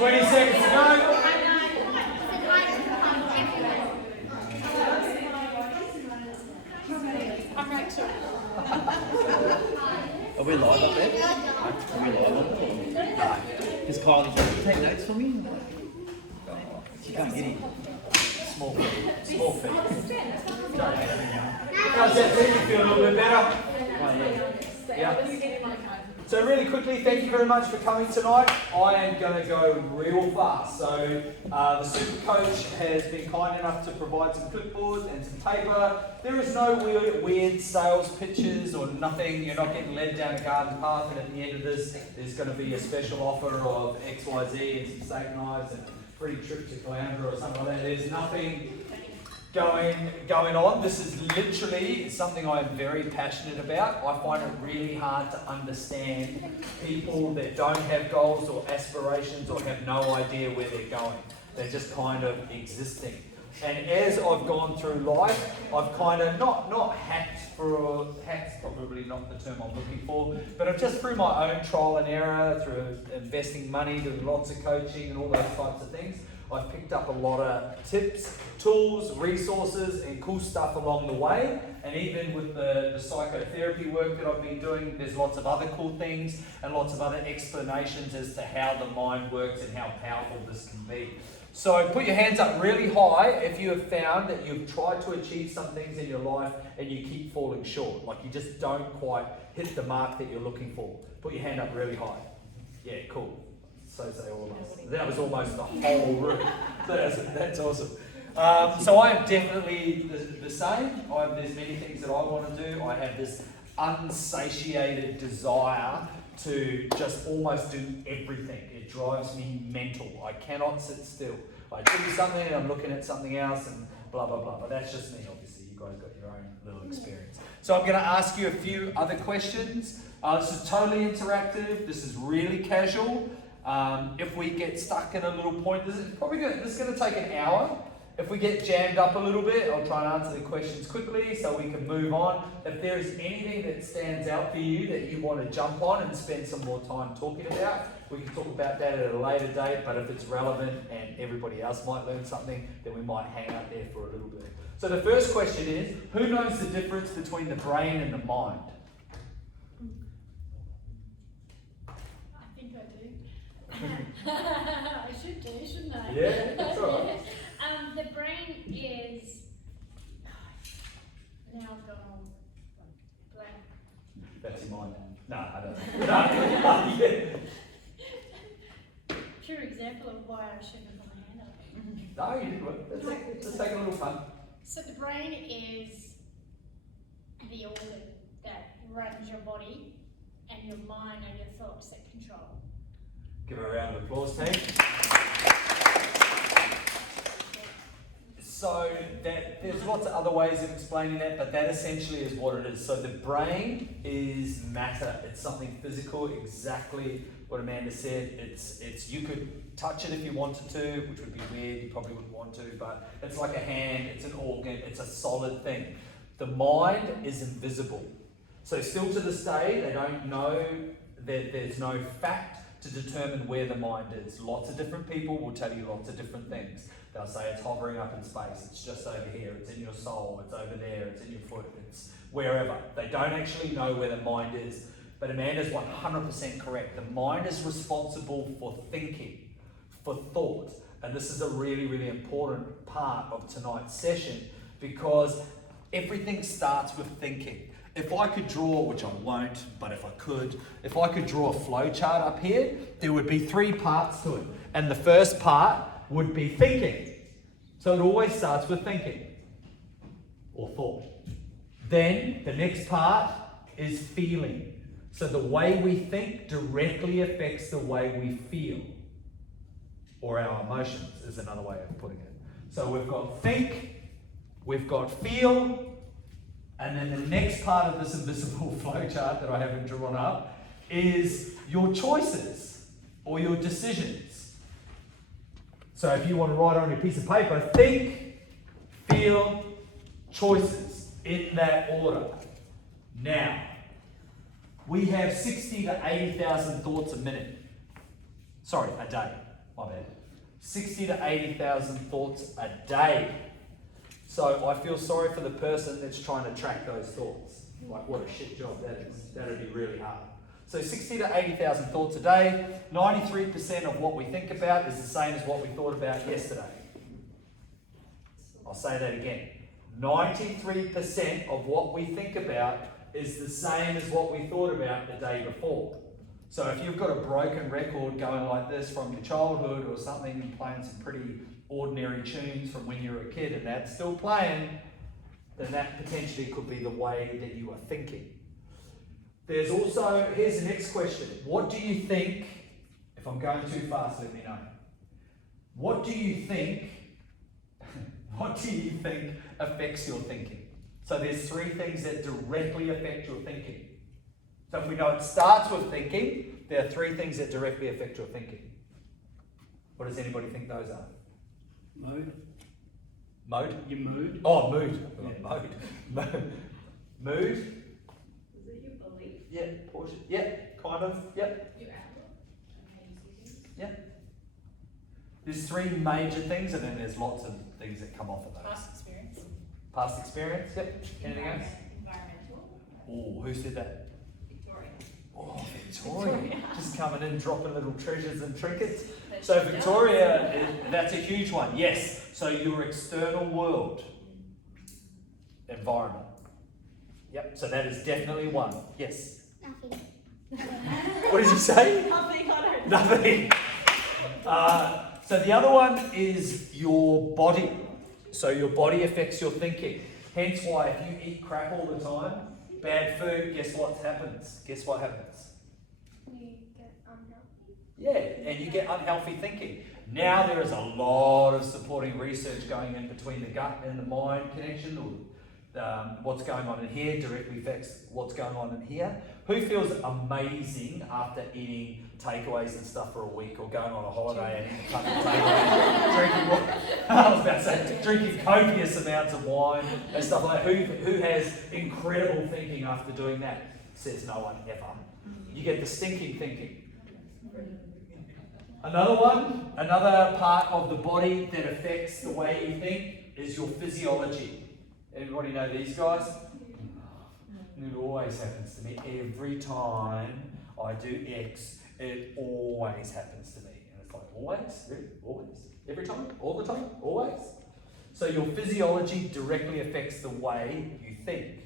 20 seconds to go. I'm right too. Are we live up there? Are we live up there? No. Because Kylie's like, take notes for me? She can't get it. Small feet. Small feet. How's that feel? You feel a little bit better? Yeah. So really quickly, thank you very much for coming tonight. I am going to go real fast. So the super coach has been kind enough to provide some clipboards and some paper. There is no weird sales pitches or nothing. You're not getting led down a garden path, and at the end of this, there's going to be a special offer of XYZ and some steak knives and a free trip to Caloundra or something like that. There's nothing going on. This is literally something I'm very passionate about. I find it really hard to understand people that don't have goals or aspirations or have no idea where they're going. They're just kind of existing. And as I've gone through life, I've kind of not hacked probably not the term I'm looking for, but I've just through my own trial and error, through investing money, doing lots of coaching and all those types of things, I've picked up a lot of tips, tools, resources, and cool stuff along the way. And even with the psychotherapy work that I've been doing, there's lots of other cool things and lots of other explanations as to how the mind works and how powerful this can be. So put your hands up really high if you have found that you've tried to achieve some things in your life and you keep falling short. Like you just don't quite hit the mark that you're looking for. Put your hand up really high. Yeah, cool. So say all of us. That was almost the whole room. That's awesome. So I am definitely the same. There's many things that I want to do. I have this unsatiated desire to just almost do everything. It drives me mental. I cannot sit still. I do something and I'm looking at something else and blah, blah, blah. But that's just me, obviously. You guys got your own little experience. So I'm going to ask you a few other questions. This is totally interactive. This is really casual. If we get stuck in a little point, this is going to take an hour. If we get jammed up a little bit, I'll try and answer the questions quickly so we can move on. If there is anything that stands out for you that you want to jump on and spend some more time talking about, we can talk about that at a later date, but if it's relevant and everybody else might learn something, then we might hang out there for a little bit. So the first question is, who knows the difference between the brain and the mind? I should do, shouldn't I? Yeah, that's all right. The brain is... Now I've gone all blank. That's your mind. No, I don't know. Yeah. Pure example of why I shouldn't have put my hand up. No, you didn't look. Let's take a little fun. So the brain is the organ that runs your body, and your mind are your thoughts that control. Give her a round of applause, team. So there's lots of other ways of explaining that, but that essentially is what it is. So the brain is matter. It's something physical, exactly what Amanda said. It's you could touch it if you wanted to, which would be weird. You probably wouldn't want to, but it's like a hand. It's an organ. It's a solid thing. The mind is invisible. So still to this day, they don't know that there's no fact to determine where the mind is. Lots of different people will tell you lots of different things. They'll say it's hovering up in space, it's just over here, it's in your soul, it's over there, it's in your foot, it's wherever. They don't actually know where the mind is. But Amanda's 100% correct. The mind is responsible for thinking, for thought. And this is a really, really important part of tonight's session because everything starts with thinking. If I could draw, which I won't, but if I could draw a flow chart up here, there would be 3 parts to it. And the first part would be thinking. So it always starts with thinking or thought. Then the next part is feeling. So the way we think directly affects the way we feel. Or our emotions is another way of putting it. So we've got think, we've got feel, and then the next part of this invisible flow chart that I haven't drawn up is your choices or your decisions. So if you want to write on a piece of paper, think, feel, choices in that order. Now, we have 60 to 80,000 thoughts a minute. Sorry, a day. My bad. 60 to 80,000 thoughts a day. So I feel sorry for the person that's trying to track those thoughts. Like, what a shit job that is. That would be really hard. So 60 to 80,000 thoughts a day. 93% of what we think about is the same as what we thought about yesterday. I'll say that again. 93% of what we think about is the same as what we thought about the day before. So if you've got a broken record going like this from your childhood or something, and playing some pretty ordinary tunes from when you were a kid and that's still playing, then that potentially could be the way that you are thinking. There's also, here's the next question. What do you think, if I'm going too fast, let me know. What do you think affects your thinking? So there's 3 things that directly affect your thinking. So if we know it starts with thinking, there are 3 things that directly affect your thinking. What does anybody think those are? Mode. Mode? Your mood. Oh, mood. Yeah. Mode. Mood? Is it your belief? Yeah, portion. Yeah, kind of. Yeah. Your outlook? And how you see things? Yeah. There's 3 major things, and then there's lots of things that come off of those. Past experience. Past experience. Yep. Anything else? Environmental. Oh, who said that? Victoria. Oh, Victoria. Just coming in, dropping little treasures and trinkets. That So she Victoria, that's a huge one. Yes. So your external world, environment. Yep. So that is definitely one. Yes. Nothing. What did you say? Nothing, I don't know. Nothing. So the other one is your body. So your body affects your thinking. Hence why if you eat crap all the time, bad food, guess what happens? Guess what happens? You get unhealthy. Yeah, and you get unhealthy thinking. Now there is a lot of supporting research going in between the gut and the mind connection, or what's going on in here directly affects what's going on in here. Who feels amazing after eating takeaways and stuff for a week, or going on a holiday and eating a couple of takeaways, drinking copious amounts of wine and stuff like that? Who has incredible thinking after doing that? Says no one ever. You get the stinking thinking. Another part of the body that affects the way you think is your physiology. Everybody know these guys? It always happens to me. Every time I do X, it always happens to me. And it's like, always? Really? Always? Every time? All the time? Always? So your physiology directly affects the way you think.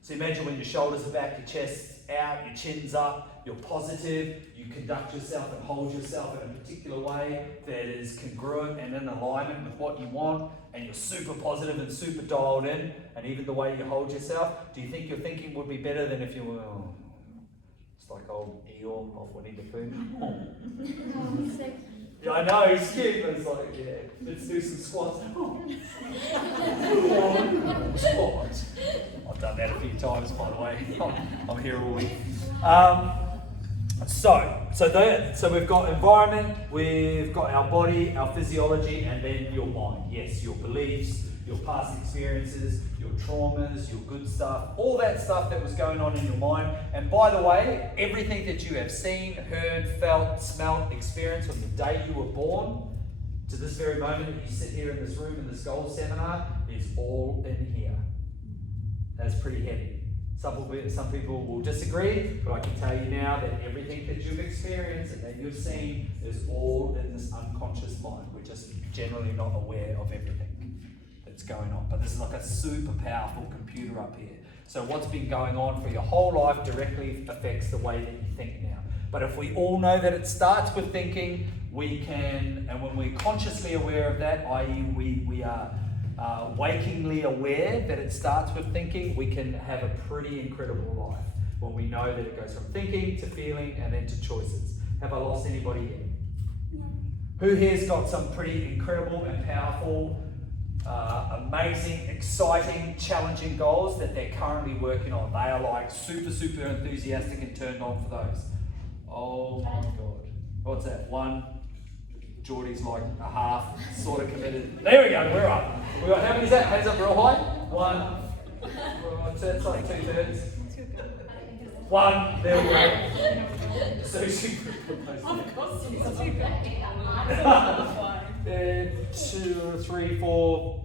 So imagine when your shoulders are back, your chest's out, your chin's up, you're positive, you conduct yourself and hold yourself in a particular way that is congruent and in alignment with what you want, and you're super positive and super dialed in, and even the way you hold yourself, do you think your thinking would be better than if you were, it's like old Eeyore off Winnie the Pooh? Yeah, I know, he's cute, but it's like, yeah, let's do some squats. Squats. I've done that a few times, by the way. I'm here all week. So we've got environment, we've got our body, our physiology, and then your mind. Yes, your beliefs, your past experiences, your traumas, your good stuff, all that stuff that was going on in your mind. And by the way, everything that you have seen, heard, felt, smelt, experienced from the day you were born to this very moment that you sit here in this room in this gold seminar is all in here. That's pretty heavy. Some people will disagree, but I can tell you now that everything that you've experienced and that you've seen is all in this unconscious mind. We're just generally not aware of everything that's going on. But this is like a super powerful computer up here. So what's been going on for your whole life directly affects the way that you think now. But if we all know that it starts with thinking, we can, and when we're consciously aware of that, i.e. we are wakingly aware that it starts with thinking, we can have a pretty incredible life when we know that it goes from thinking to feeling and then to choices. Have I lost anybody here? No. Who here's got some pretty incredible and powerful, amazing, exciting, challenging goals that they're currently working on? They are like super enthusiastic and turned on for those. Oh my God. What's that? One. Geordie's like a half, sort of committed. There we go, we're up. We got, how many is that? Hands up real high. One. It's like 2/3. One, there we go. So she proposed. Of course, it's too bad. 2, 3, 4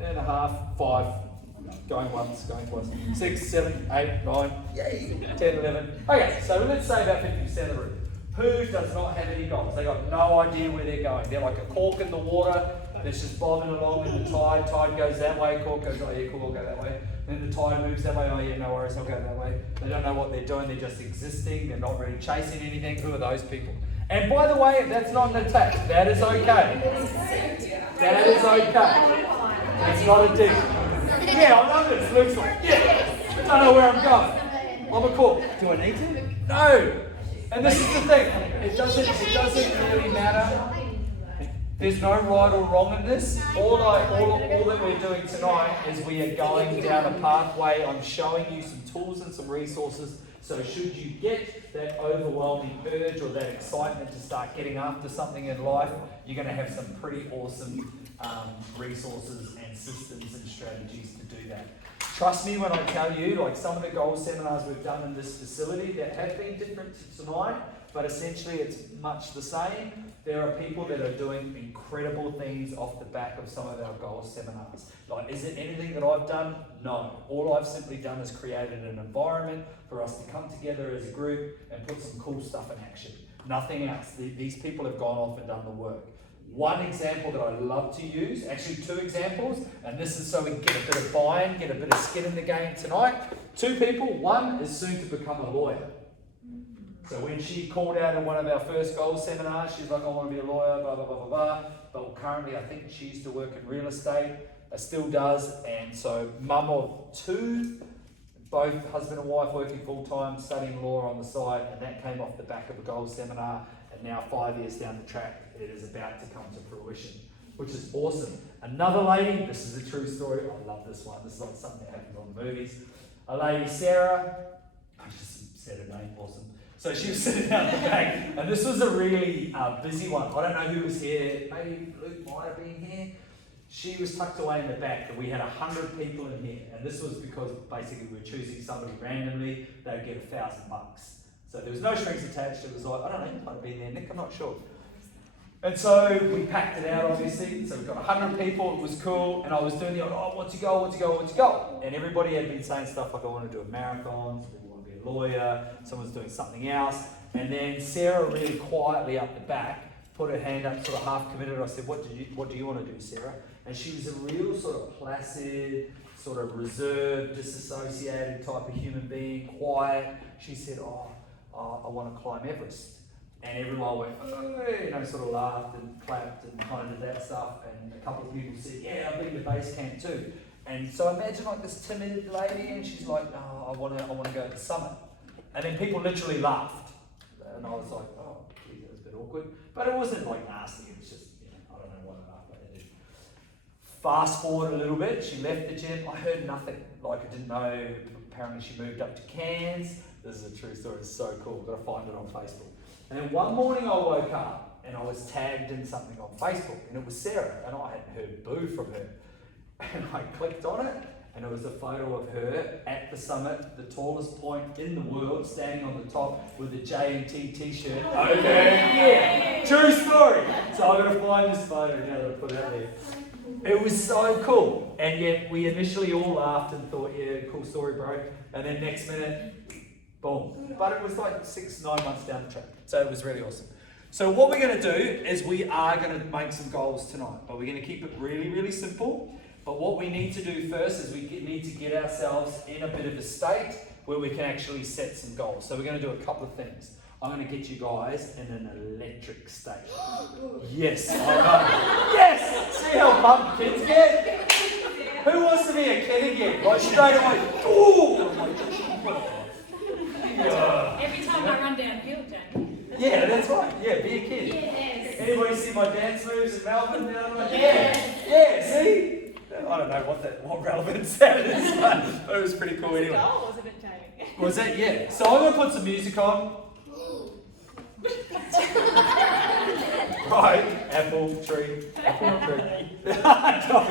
and a half, 5. Going once, going twice. 6, 7, 8, 9, yay, 10, 11. Okay, so let's say about 50% of the room. Who does not have any goals? They got no idea where they're going. They're like a cork in the water that's just bobbing along in the tide. Tide goes that way, cork goes, oh yeah, cool, I'll go that way. Then the tide moves that way, oh yeah, no worries, I'll go that way. They don't know what they're doing, they're just existing, they're not really chasing anything. Who are those people? And by the way, that's not an attack. That is okay. That is okay. It's not a dig. Yeah, I know this. Luke's like, yeah. I don't know where I'm going. I'm a cork. Do I need to? No. And this is the thing. It doesn't really matter. There's no right or wrong in this. All that we're doing tonight is we are going down a pathway. I'm showing you some tools and some resources. So should you get that overwhelming urge or that excitement to start getting after something in life, you're going to have some pretty awesome resources and systems and strategies to do that. Trust me when I tell you, like some of the goal seminars we've done in this facility that have been different to tonight, but essentially it's much the same. There are people that are doing incredible things off the back of some of our goal seminars. Like, is it anything that I've done? No. All I've simply done is created an environment for us to come together as a group and put some cool stuff in action. Nothing else. These people have gone off and done the work. One example that I love to use, actually 2 examples, and this is so we can get a bit of buy-in, get a bit of skin in the game tonight. 2 people, one is soon to become a lawyer. So when she called out in one of our first goal seminars, she's like, I want to be a lawyer, blah, blah, blah, blah, blah. But currently I think she used to work in real estate, still does, and so mum of 2, both husband and wife working full-time, studying law on the side, and that came off the back of a goal seminar. And now 5 years down the track, it is about to come to fruition, which is awesome. Another lady, this is a true story, I love this one, this is like something that happens on the movies. A lady, Sarah, I just said her name, awesome. So she was sitting down at the back, and this was a really busy one. I don't know who was here, maybe Luke might have been here. She was tucked away in the back, and we had 100 people in here, and this was because basically we were choosing somebody randomly, they'd get $1,000. So there was no strings attached. It was like, I don't know, you might have been there, Nick, I'm not sure. And so we packed it out, obviously. So we got 100 people, it was cool. And I was doing the, what's your goal, what's your goal, what's your goal? And everybody had been saying stuff like, I want to do a marathon, I want to be a lawyer, someone's doing something else. And then Sarah really quietly up the back put her hand up, sort of half committed. I said, what do you want to do, Sarah? And she was a real sort of placid, sort of reserved, disassociated type of human being, quiet. She said, I want to climb Everest. And everyone went, sort of laughed and clapped and kind of did that stuff. And a couple of people said, yeah, I've been to base camp too. And so imagine like this timid lady, and she's like, I want to go to the summit. And then people literally laughed. And I was like, oh, geez, that was a bit awkward. But it wasn't like nasty, it was just, I don't know what they did. Fast forward a little bit, she left the gym. I heard nothing. Like, I didn't know. Apparently she moved up to Cairns. This is a true story, it's so cool. I've got to find it on Facebook. And then one morning I woke up and I was tagged in something on Facebook, and it was Sarah, and I hadn't heard boo from her. And I clicked on it, and it was a photo of her at the summit, the tallest point in the world, standing on the top with a JMT t-shirt over her ear. True story. So I'm going to find this photo now that I put out there. It was so cool, and yet we initially all laughed and thought, yeah, cool story, bro. And then next minute, boom. But it was like 6-9 months down the track. So it was really awesome. So what we're going to do is we are going to make some goals tonight, but we're going to keep it really, really simple. But what we need to do first is we need to get ourselves in a bit of a state where we can actually set some goals. So we're going to do a couple of things. I'm going to get you guys in an electric state. Yes, I know. Yes! See how pumped kids get? Who wants to be a kid again? Like straight away, ooh! Every time I run downhill, Jamie. Yeah, that's right. Yeah, be a kid. Yes. Anybody see my dance moves in Melbourne the other night? Yeah, see? I don't know what relevance that is, but it was pretty cool anyway. Oh, wasn't it, Jamie? Was that? Yeah. So I'm going to put some music on. Right, apple tree. No.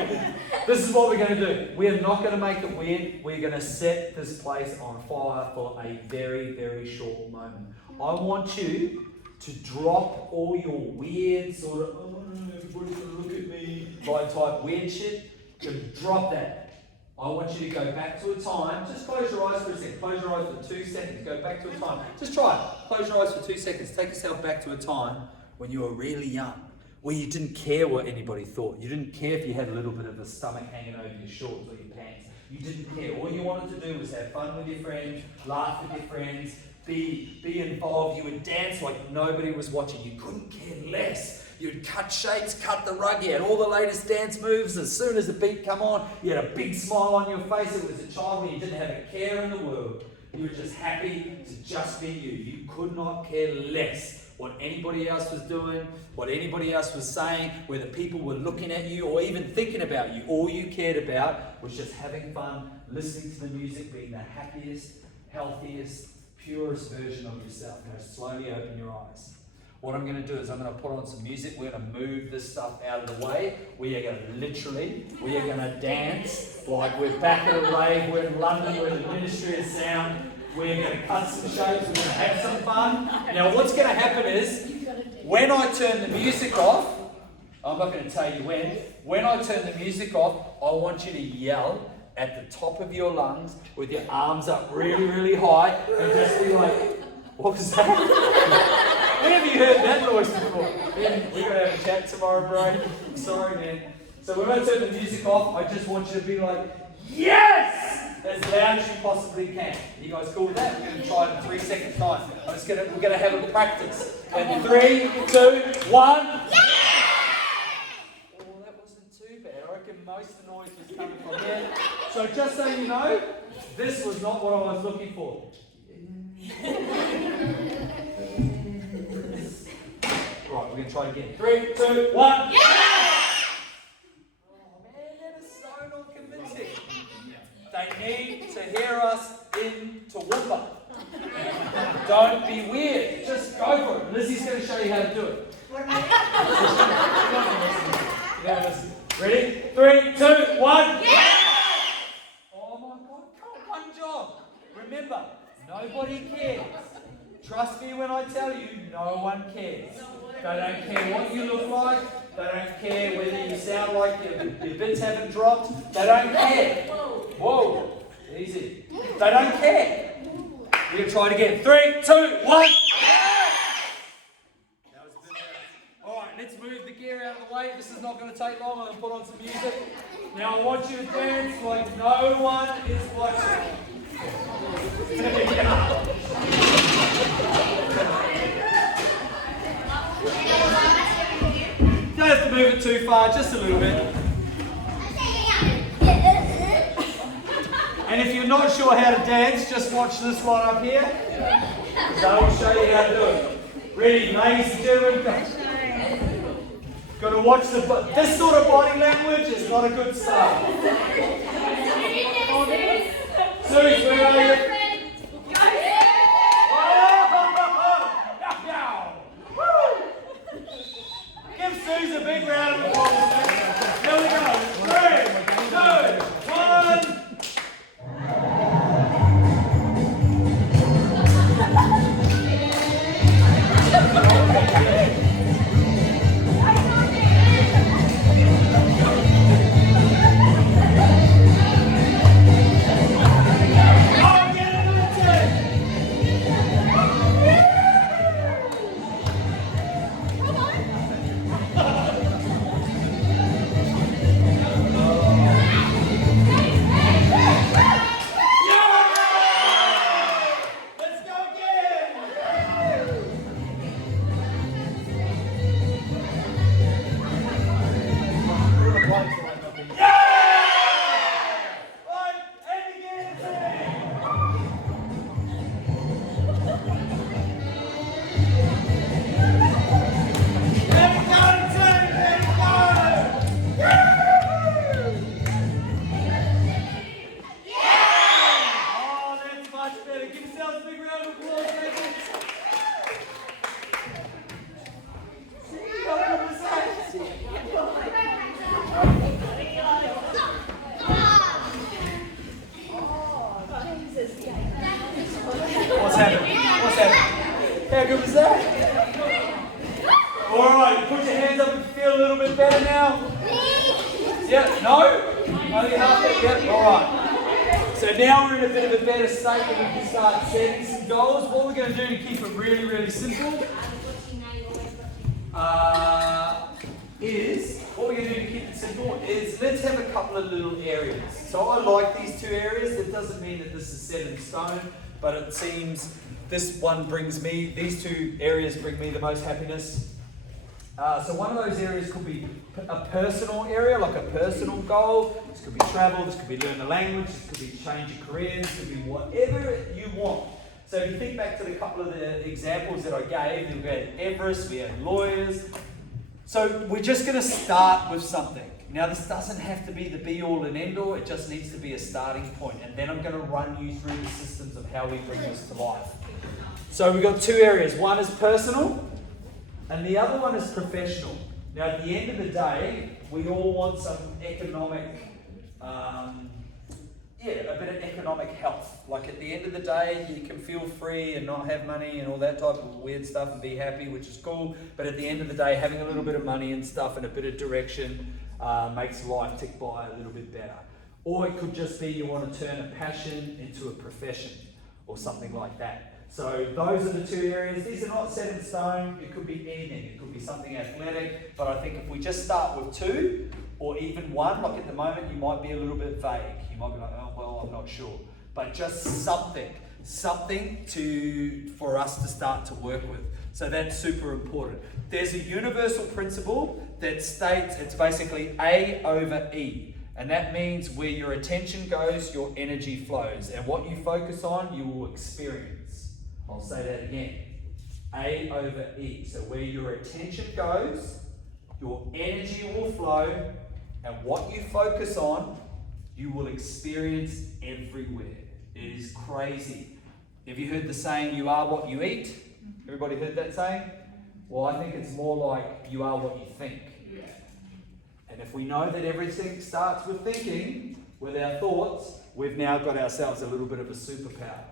This is what we're going to do. We are not going to make it weird. We're going to set this place on fire for a very, very short moment. I want you to drop all your weird sort of, oh, everybody's going to look at me, type weird shit. Just drop that. I want you to go back to a time. Just close your eyes for a second. Close your eyes for 2 seconds. Go back to a time. Just try it. Close your eyes for 2 seconds. Take yourself back to a time when you were really young, where you didn't care what anybody thought. You didn't care if you had a little bit of a stomach hanging over your shorts or your pants. You didn't care. All you wanted to do was have fun with your friends, laugh with your friends, be involved. You would dance like nobody was watching. You couldn't care less. You'd cut shapes, cut the rug. You had all the latest dance moves. As soon as the beat come on, you had a big smile on your face. It was a child when you didn't have a care in the world. You were just happy to just be you. You could not care less what anybody else was doing, what anybody else was saying, whether people were looking at you or even thinking about you. All you cared about was just having fun, listening to the music, being the happiest, healthiest, purest version of yourself. Now slowly open your eyes. What I'm going to do is I'm going to put on some music. We're going to move this stuff out of the way. We are going to dance like we're back at a rave. We're in London. We're in the Ministry of Sound. We're going to cut some shapes. We're going to have some fun. Now what's going to happen is when I turn the music off, I'm not going to tell you when I turn the music off, I want you to yell at the top of your lungs with your arms up really, really high and just be like, what was that? When have you heard that noise before? Ben, we're going to have a chat tomorrow, bro. I'm sorry, man. So when I turn the music off, I just want you to be like, yes! As loud as you possibly can. You guys cool with that? We're going to try it in 3 seconds time. We're going to have a practice. And 3, 2, 1. Yeah! Oh, that wasn't too bad. I reckon most of the noise was coming from there. So just so you know, this was not what I was looking for. Right, we're going to try it again. 3, 2, 1. Yeah! Oh man, that is so not convincing. They need to hear us in Toowoomba. Don't be weird. Just go for it. Lizzie's going to show you how to do it. Ready? 3, 2, 1. Yeah! Oh my God, come on, one job. Remember, nobody cares. Trust me when I tell you, no one cares. They don't care what you look like. They don't care whether you sound like your bits haven't dropped. They don't care. Whoa, easy. They don't care. We're going to try it again. 3, 2, 1. That was a bit better. All right, let's move the gear out of the way. This is not going to take long. I'm going to put on some music. Now I want you to dance like no one is watching. Don't have to move it too far, just a little bit. And if you're not sure how to dance, just watch this one up here. So I'll show you how to do it. Ready, ladies and gentlemen? Got to watch this sort of body language is not a good start. Suze, where are you? Give Suze a big round of applause. Here we go. 3, 2, 1. Oh, get it! How good was that? Alright, put your hands up if you feel a little bit better now. Yeah, no? Only half it? Yep, alright. So now we're in a bit of a better state and we can start setting some goals. What we're going to do to keep it really, really simple is let's have a couple of little areas. So I like these two areas. It doesn't mean that this is set in stone, but it seems this one brings me, these two areas bring me the most happiness. So one of those areas could be a personal area, like a personal goal. This could be travel, this could be learn a language, this could be change your career, this could be whatever you want. So if you think back to the couple of the examples that I gave, we had Everest, we had lawyers. So we're just going to start with something. Now this doesn't have to be the be all and end all, it just needs to be a starting point. And then I'm going to run you through the systems of how we bring this to life. So we've got two areas. One is personal and the other one is professional. Now at the end of the day, we all want some economic, a bit of economic health. Like at the end of the day, you can feel free and not have money and all that type of weird stuff and be happy, which is cool. But at the end of the day, having a little bit of money and stuff and a bit of direction makes life tick by a little bit better. Or it could just be you want to turn a passion into a profession or something like that. So those are the two areas. These are not set in stone. It could be anything. It could be something athletic. But I think if we just start with two or even one, like at the moment you might be a little bit vague. You might be like, oh, well, I'm not sure. But just something for us to start to work with. So that's super important. There's a universal principle that states it's basically A over E. And that means where your attention goes, your energy flows. And what you focus on, you will experience. I'll say that again. A over E. So where your attention goes, your energy will flow. And what you focus on, you will experience everywhere. It is crazy. Have you heard the saying, you are what you eat? Everybody heard that saying? Well, I think it's more like you are what you think. And if we know that everything starts with thinking, with our thoughts, we've now got ourselves a little bit of a superpower.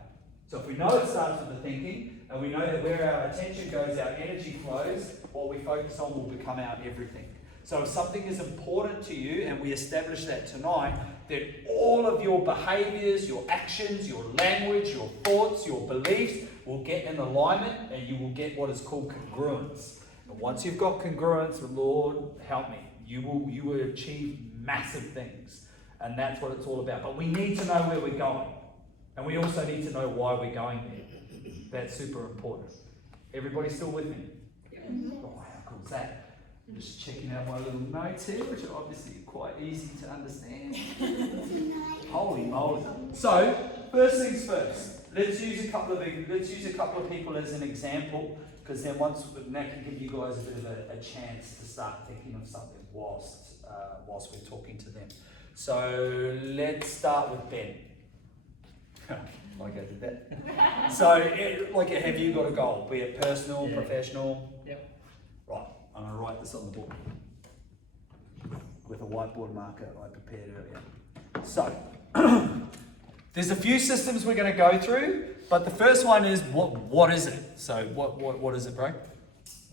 So if we know it starts with the thinking, and we know that where our attention goes, our energy flows, what we focus on will become our everything. So if something is important to you, and we establish that tonight, that all of your behaviors, your actions, your language, your thoughts, your beliefs will get in alignment, and you will get what is called congruence. And once you've got congruence, Lord, help me, you will achieve massive things. And that's what it's all about. But we need to know where we're going. And we also need to know why we're going there. That's super important. Everybody still with me? Oh, how cool is that? I'm just checking out my little notes here, which are obviously quite easy to understand. Holy moly. So, first things first. Let's use a couple of people as an example, because then that can give you guys a bit of a chance to start thinking of something whilst we're talking to them. So let's start with Ben. Like I did that. So, have you got a goal? Be it personal, professional? Yep. Right, I'm going to write this on the board with a whiteboard marker I prepared earlier. So, there's a few systems we're going to go through, but the first one is what is it? So, what is it, bro?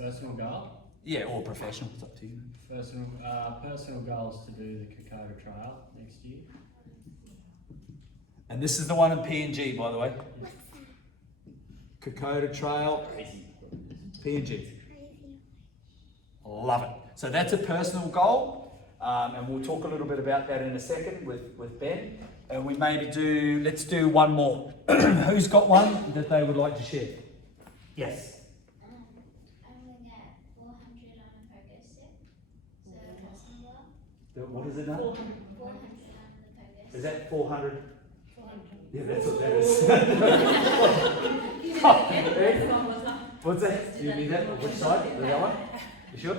Personal goal? Yeah, or professional. It's up to you. Personal goal is to do the Kokoda trial next year. And this is the one in PNG, by the way. Kokoda Trail, PNG. Love it. So that's a personal goal, and we'll talk a little bit about that in a second with Ben. And we let's do one more. Who's got one that they would like to share? Yes. I'm going to get 400 on a progress stick. So personal goal. What is it now? 400 on the progress. Is that 400? Yeah, that's what that is. What's that? Do you mean that? Which side? The other one? You sure?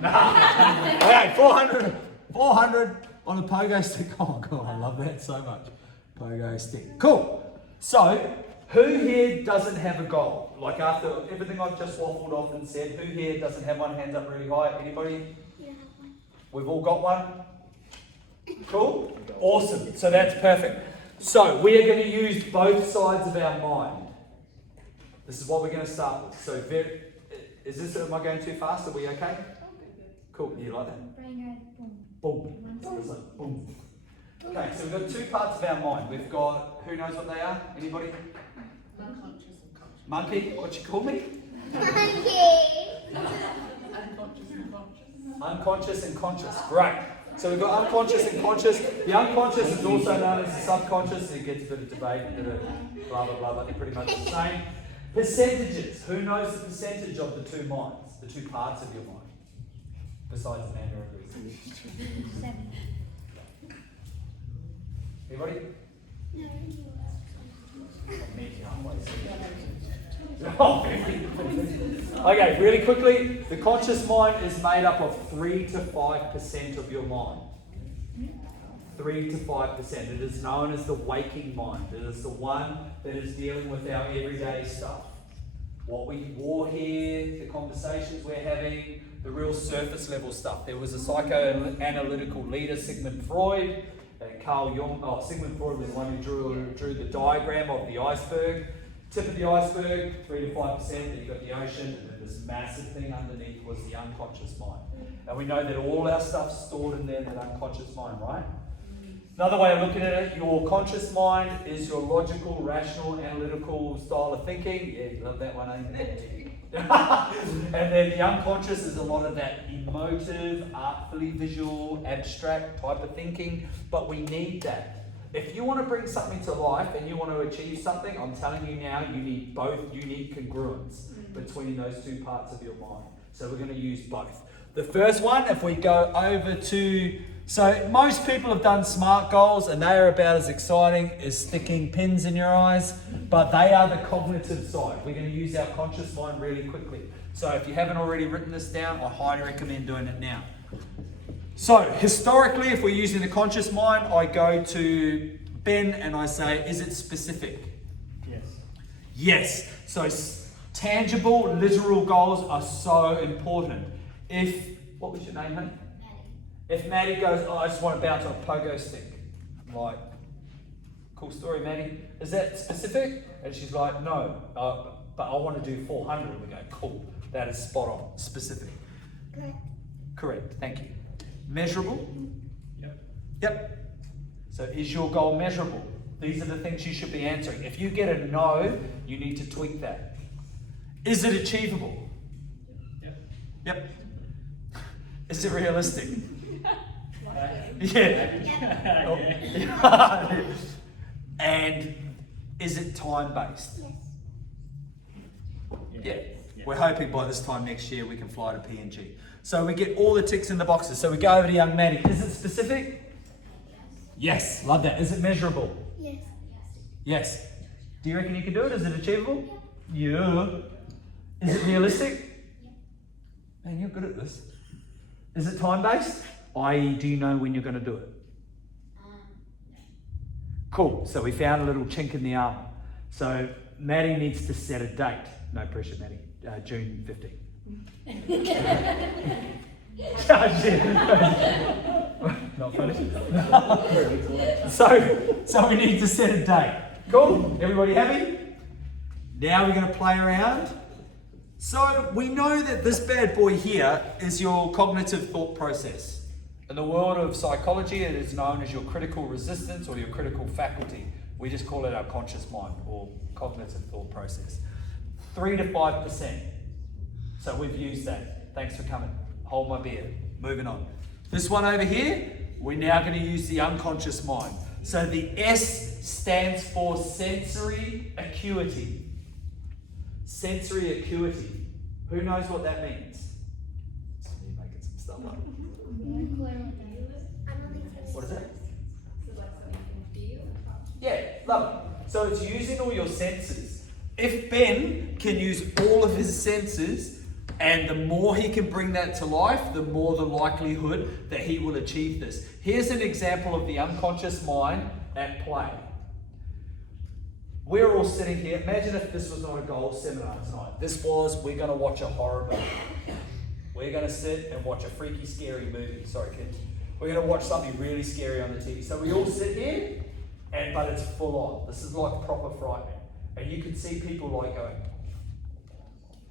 No. Okay, 400 on the pogo stick. Oh God, I love that so much. Pogo stick. Cool. So, who here doesn't have a goal? Like after everything I've just waffled off and said, who here doesn't have one? Hands up really high. Anybody? Yeah. We've all got one? Cool? Awesome. So that's perfect. So we are going to use both sides of our mind. This is what we're going to start with. So, am I going too fast? Are we okay? Cool. You like that? Brain goes boom. Boom. It's like boom. Okay, so we've got two parts of our mind. We've got, who knows what they are? Anybody? Unconscious and conscious. Monkey? What you call me? Unconscious and conscious. Unconscious and conscious. Great. So we've got unconscious and conscious. The unconscious is also known as the subconscious. It gets a bit of debate, a bit of blah, blah, blah, but they're pretty much the same. Percentages. Who knows the percentage of the two minds, the two parts of your mind? Besides Amanda and Lucy. 7. Anybody? No, Okay, really quickly, the conscious mind is made up of 3 to 5% of your mind. 3 to 5%. It is known as the waking mind. It is the one that is dealing with our everyday stuff. What we wore here, the conversations we're having, the real surface level stuff. There was a psychoanalytical leader, Sigmund Freud, and Carl Jung. Sigmund Freud was the one who drew the diagram of the iceberg. Tip of the iceberg, 3 to 5%, then you've got the ocean, and then this massive thing underneath was the unconscious mind. And we know that all our stuff's stored in there in that unconscious mind, right? Another way of looking at it, your conscious mind is your logical, rational, analytical style of thinking. Yeah, you love that one, ain't you? And then the unconscious is a lot of that emotive, artfully visual, abstract type of thinking, but we need that. If you want to bring something to life and you want to achieve something, I'm telling you now, you need both. You need congruence between those two parts of your mind. So we're going to use both. The first one, if we go over to, so most people have done SMART goals and they are about as exciting as sticking pins in your eyes, but they are the cognitive side. We're going to use our conscious mind really quickly. So if you haven't already written this down, I highly recommend doing it now. So, historically, if we're using the conscious mind, I go to Ben and I say, is it specific? Yes. Yes. So, tangible, literal goals are so important. What was your name, honey? Maddie. If Maddie goes, I just want to bounce on a pogo stick. I'm like, cool story, Maddie. Is that specific? And she's like, no, but I want to do 400. And we go, cool. That is spot on. Specific. Correct. Thank you. Measurable? Yep. So is your goal measurable? These are the things you should be answering. If you get a no, you need to tweak that. Is it achievable? Yep. Is it realistic? Yeah. Oh. And is it time-based? Yeah. We're hoping by this time next year we can fly to PNG. So we get all the ticks in the boxes. So we go over to young Maddie. Is it specific? Yes. Love that. Is it measurable? Yes. Yes. Do you reckon you can do it? Is it achievable? Yeah. Is it realistic? Man, you're good at this. Is it time-based? I.e., do you know when you're going to do it? Cool. So we found a little chink in the armor. So Maddie needs to set a date. No pressure, Maddie. June 15th. Not funny. So we need to set a date. Cool? Everybody happy? Now we're going to play around. So we know that this bad boy here is your cognitive thought process. In the world of psychology, it is known as your critical resistance or your critical faculty. We just call it our conscious mind or cognitive thought process. 3 to 5%. So we've used that. Thanks for coming. Hold my beer. Moving on. This one over here, we're now going to use the unconscious mind. So the S stands for sensory acuity. Sensory acuity. Who knows what that means? You're making some stuff up. What is that? Yeah, love it. So it's using all your senses. If Ben can use all of his senses, and the more he can bring that to life, the more the likelihood that he will achieve this. Here's an example of the unconscious mind at play. We're all sitting here. Imagine if this was not a goal seminar tonight. This was, we're going to watch a horror movie. We're going to sit and watch a freaky, scary movie. Sorry, kids. We're going to watch something really scary on the TV. So we all sit here, but it's full on. This is like proper frightening. And you can see people like going,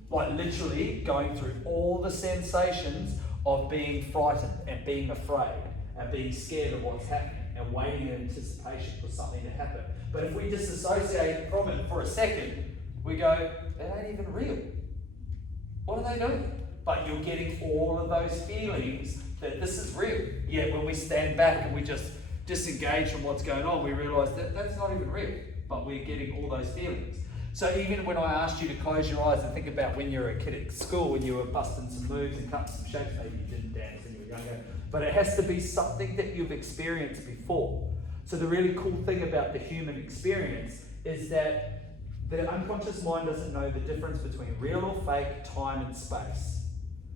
Like literally going through all the sensations of being frightened and being afraid and being scared of what's happening and waiting in anticipation for something to happen. But if we disassociate from it for a second, we go, it ain't even real. What are they doing? But you're getting all of those feelings that this is real. Yet when we stand back and we just disengage from what's going on, we realise that that's not even real, but we're getting all those feelings. So even when I asked you to close your eyes and think about when you were a kid at school, when you were busting some moves and cutting some shapes, maybe you didn't dance when you were younger, but it has to be something that you've experienced before. So the really cool thing about the human experience is that the unconscious mind doesn't know the difference between real or fake, time and space.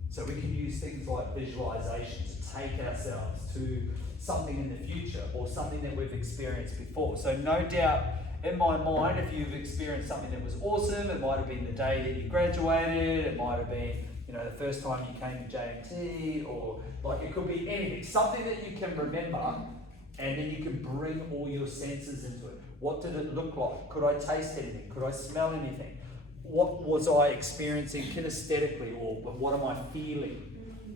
So we can use things like visualization to take ourselves to something in the future or something that we've experienced before. So no doubt in my mind, if you've experienced something that was awesome, it might have been the day that you graduated, it might have been, you know, the first time you came to JMT, or like it could be anything, something that you can remember, and then you can bring all your senses into it. What did it look like? Could I taste anything? Could I smell anything? What was I experiencing kinesthetically, or what am I feeling?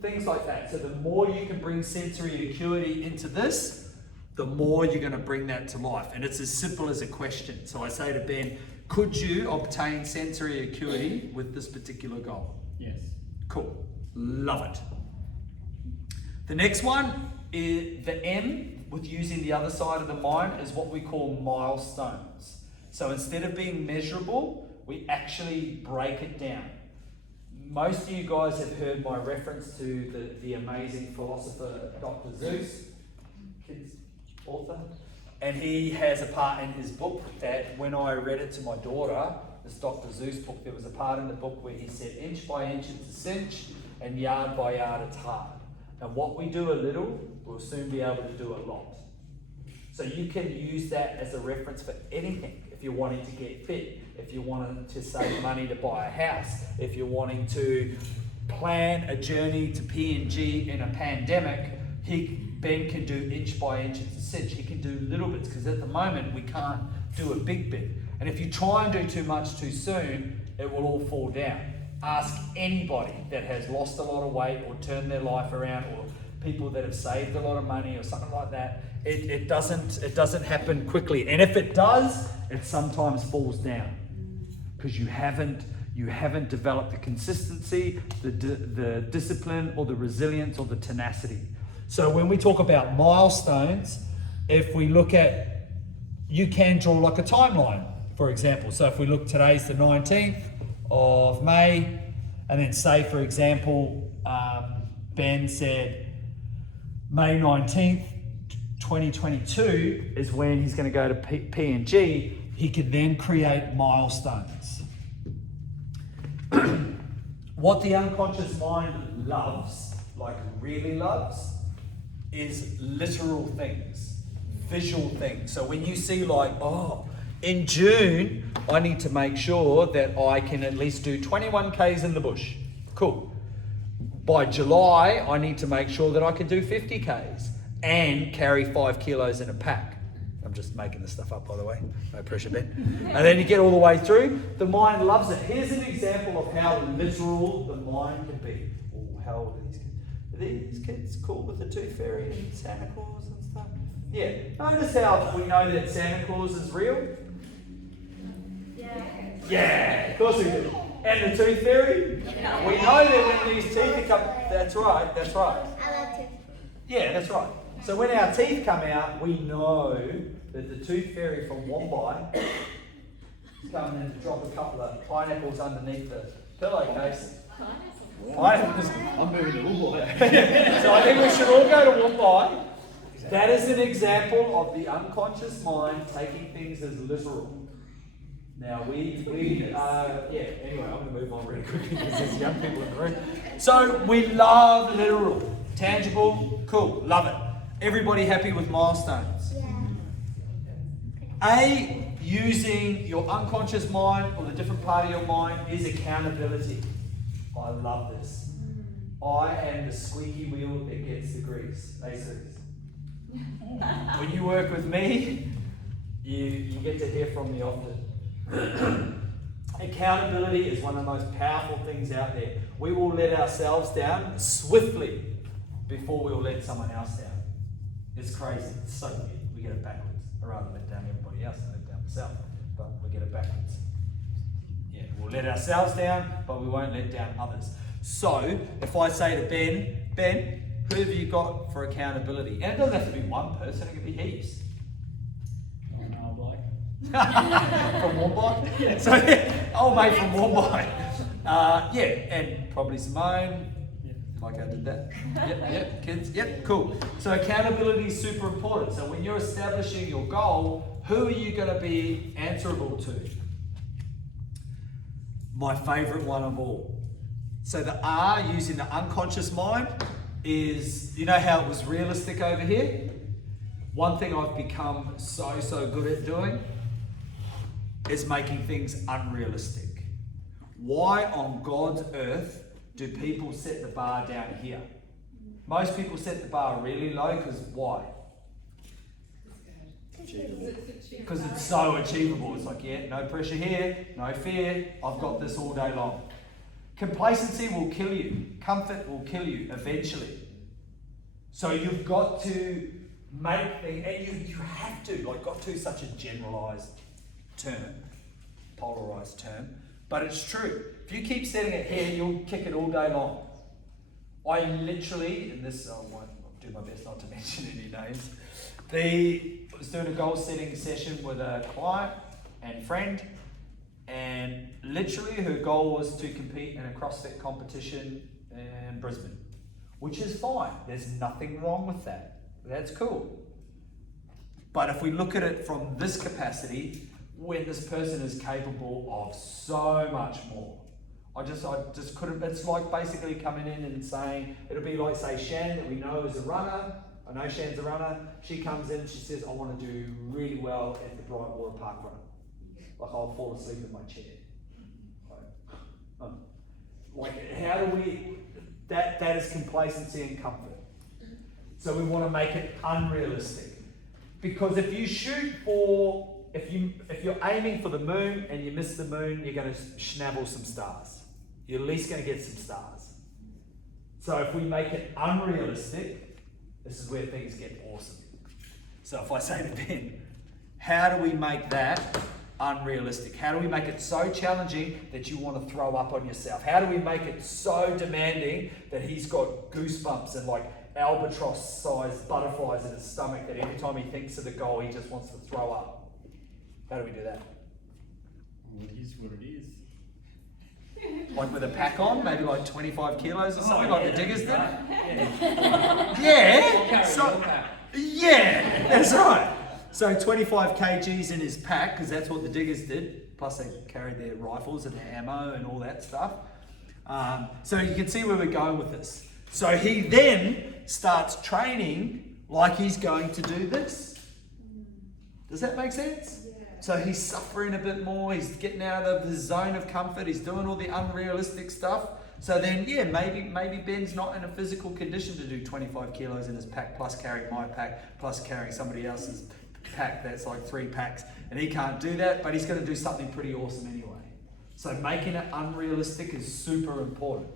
Things like that. So the more you can bring sensory acuity into this, the more you're going to bring that to life. And it's as simple as a question. So I say to Ben, could you obtain sensory acuity with this particular goal? Yes. Cool. Love it. The next one is the M, with using the other side of the mind, is what we call milestones. So instead of being measurable, we actually break it down. Most of you guys have heard my reference to the amazing philosopher Dr. Seuss, kids author, and he has a part in his book that when I read it to my daughter, this Dr. Seuss book, there was a part in the book where he said inch by inch it's a cinch and yard by yard it's hard. And what we do a little, we'll soon be able to do a lot. So you can use that as a reference for anything. If you're wanting to get fit, if you're wanting to save money to buy a house, if you're wanting to plan a journey to PNG in a pandemic, Ben can do inch by inch, it's a cinch. He can do little bits, because at the moment we can't do a big bit. And if you try and do too much too soon, it will all fall down. Ask anybody that has lost a lot of weight or turned their life around, or people that have saved a lot of money or something like that. It doesn't happen quickly. And if it does, it sometimes falls down because you haven't developed the consistency, the discipline, or the resilience, or the tenacity. So when we talk about milestones, if we look at, you can draw like a timeline, for example. So if we look, today's the 19th of May, and then say, for example, Ben said May 19th, 2022 is when he's going to go to PNG. He could then create milestones. What the unconscious mind loves, like really loves, is literal things, visual things. So when you see like, oh, in June, I need to make sure that I can at least do 21 Ks in the bush. Cool. By July, I need to make sure that I can do 50 Ks and carry 5 kilos in a pack. I'm just making this stuff up, by the way. No pressure, Ben. And then you get all the way through. The mind loves it. Here's an example of how literal the mind can be. Oh, how old are these kids? Are these kids cool with the Tooth Fairy and Santa Claus and stuff? Yeah. Notice how we know that Santa Claus is real? Yeah, of course we do. And the Tooth Fairy? Yeah. We know that when these teeth come... That's right, that's right. I love tooth. Yeah, that's right. So when our teeth come out, we know that the Tooth Fairy from Wombai is coming in to drop a couple of pineapples underneath the pillowcase. Pineapples. I'm moving to Wombai. So I think we should all go to Wombai. That is an example of the unconscious mind taking things as literal. Now anyway, I'm going to move on really quickly because there's young people in the room. So we love literal, tangible, cool, love it. Everybody happy with milestones? Yeah. Using your unconscious mind or the different part of your mind is accountability. I love this. I am the squeaky wheel that gets the grease. When you work with me, you get to hear from me often. Accountability is one of the most powerful things out there. We will let ourselves down swiftly before we will let someone else down. It's crazy. It's so weird. We get it backwards. I'd rather let down everybody else than let down myself, but we get it backwards. Yeah, we'll let ourselves down, but we won't let down others. So, if I say to Ben, who have you got for accountability? And it doesn't have to be one person, it can be heaps. From Warmbike? So, old mate from Warmbike. Yeah, and probably Simone. Like I did that. Yep, kids. Yep, cool. So accountability is super important. So when you're establishing your goal, who are you going to be answerable to? My favorite one of all. So the R, using the unconscious mind, is, you know how it was realistic over here? One thing I've become so good at doing is making things unrealistic. Why on God's earth do people set the bar down here? Most people set the bar really low because why? Because it's so achievable. It's like, yeah, no pressure here, no fear, I've got this all day long. Complacency will kill you. Comfort will kill you eventually. So you've got to make things, and you have to, like, got to is such a generalized term, polarized term, but it's true. If you keep setting it here, you'll kick it all day long. I literally, and this I won't do my best not to mention any names, I was doing a goal setting session with a client and friend, and literally her goal was to compete in a CrossFit competition in Brisbane, which is fine. There's nothing wrong with that. That's cool. But if we look at it from this capacity, when this person is capable of so much more, I just couldn't. It's like basically coming in and saying, it'll be like, say, Shan, that we know is a runner. I know Shan's a runner. She comes in and she says, I want to do really well at the Brightwater Park run. Like, I'll fall asleep in my chair. Like, how do we, that is complacency and comfort. So we want to make it unrealistic. Because if you shoot for, if you're aiming for the moon and you miss the moon, you're going to schnavel some stars. You're at least going to get some stars. So if we make it unrealistic, this is where things get awesome. So if I say to Ben, how do we make that unrealistic? How do we make it so challenging that you want to throw up on yourself? How do we make it so demanding that he's got goosebumps and like albatross-sized butterflies in his stomach that every time he thinks of the goal, he just wants to throw up? How do we do that? Well, it is what it is. Like with a pack on, maybe like 25 kilos or something, like the diggers did? Yeah. Yeah! Yeah, that's right. So 25 kgs in his pack, because that's what the diggers did, plus they carried their rifles and their ammo and all that stuff. So you can see where we're going with this. So he then starts training like he's going to do this. Does that make sense? So he's suffering a bit more, he's getting out of the zone of comfort, he's doing all the unrealistic stuff. So then, yeah, maybe Ben's not in a physical condition to do 25 kilos in his pack, plus carrying my pack, plus carrying somebody else's pack that's like 3 packs. And he can't do that, but he's going to do something pretty awesome anyway. So making it unrealistic is super important.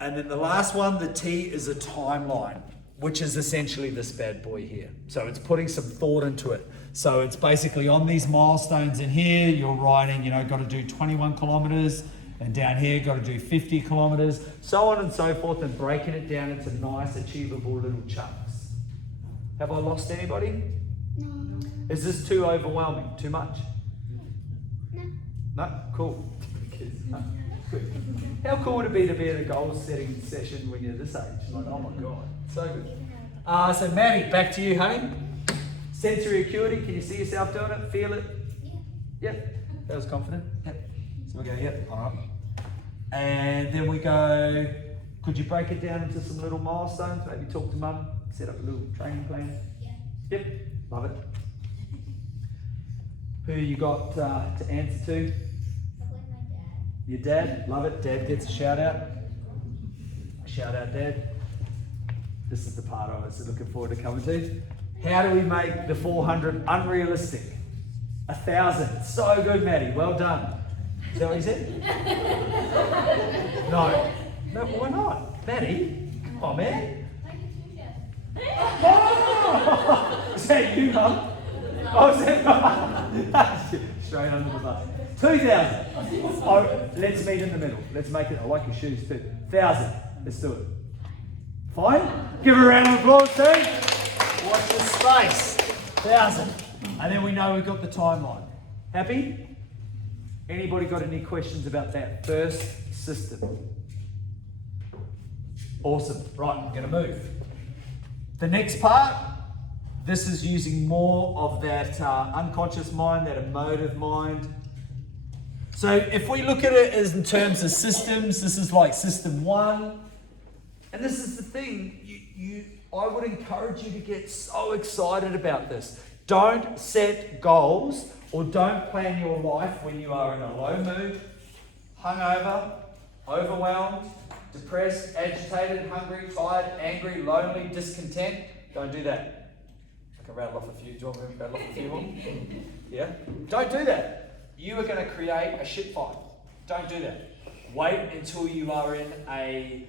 And then the last one, the T, is a timeline, which is essentially this bad boy here. So it's putting some thought into it. So it's basically on these milestones in here, you're writing, got to do 21 kilometers, and down here, got to do 50 kilometers, so on and so forth, and breaking it down into nice, achievable little chunks. Have I lost anybody? No. Is this too overwhelming? Too much? No. No? Cool. No? Good. How cool would it be to be at a goal setting session when you're this age? Like, oh my God, so good. So Maddie, back to you, honey. Sensory acuity, can you see yourself doing it? Feel it? Yeah. Yep. That was confident? Yep. So we go, yep, all right. And then we go, could you break it down into some little milestones? Maybe talk to mum, set up a little training plan? Yeah. Yep, love it. Who you got to answer to? Probably my dad. Your dad, love it. Dad gets a shout out. Shout out, Dad. This is the part I was looking forward to coming to. How do we make the 400 unrealistic? 1,000. So good, Maddie. Well done. Is that what you said? No. No, why not? Maddie? Come on, man. Oh! Is that you, Mum? Oh, is that straight under the bus. 2,000. Oh, let's meet in the middle. Let's make it. I like your shoes too. 1,000. Let's do it. Fine? Give her a round of applause, too. Watch the space. 1,000. And then we know we've got the timeline. Happy? Anybody got any questions about that first system? Awesome. Right, I'm going to move. The next part, this is using more of that unconscious mind, that emotive mind. So if we look at it as in terms of systems, this is like system 1. And this is the thing, I would encourage you to get so excited about this. Don't set goals or don't plan your life when you are in a low mood, hungover, overwhelmed, depressed, agitated, hungry, tired, angry, lonely, discontent. Don't do that. I can rattle off a few. Do you want me to rattle off a few more? Yeah? Don't do that. You are going to create a shit fight. Don't do that. Wait until you are in a